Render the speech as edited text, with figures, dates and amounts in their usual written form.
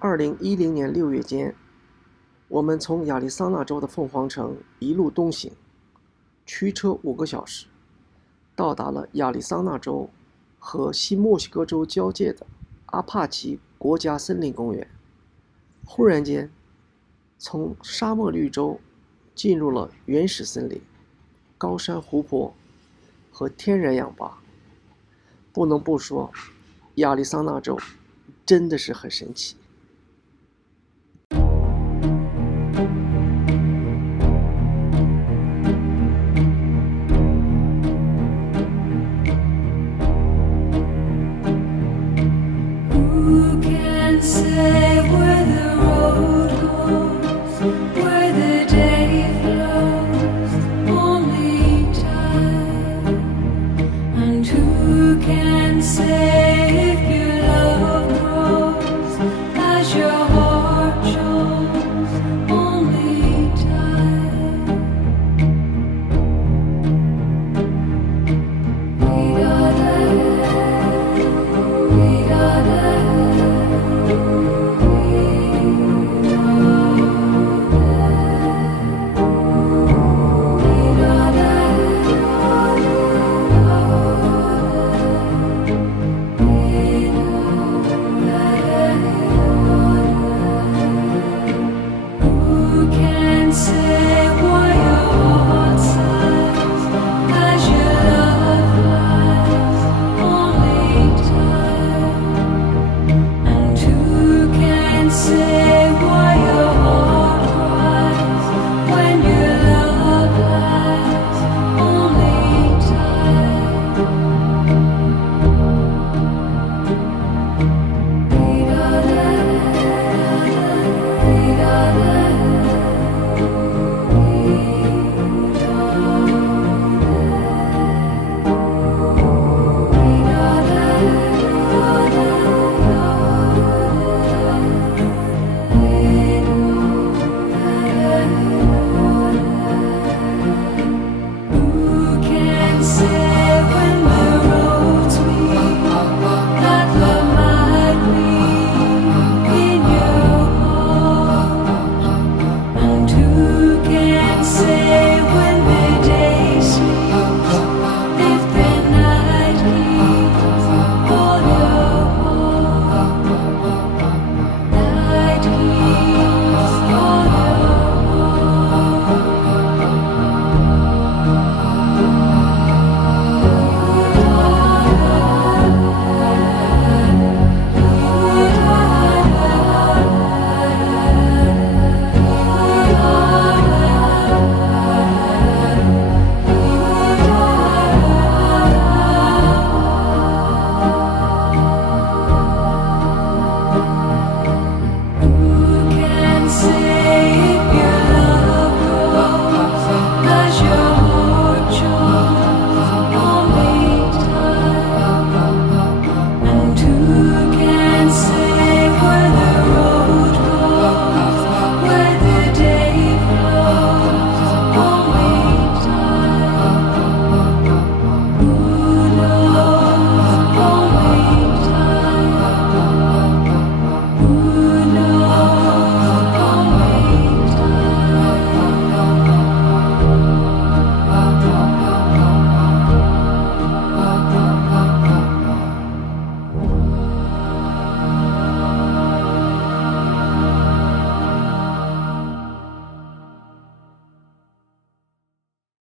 2010年6月间，我们从亚利桑那州的凤凰城一路东行，驱车5个小时，到达了亚利桑那州和西墨西哥州交界的阿帕奇国家森林公园。忽然间，从沙漠绿洲进入了原始森林、高山湖泊和天然氧吧。不能不说，亚利桑那州真的是很神奇。Who can say where the road goes, where the day flows? Only time. And who can say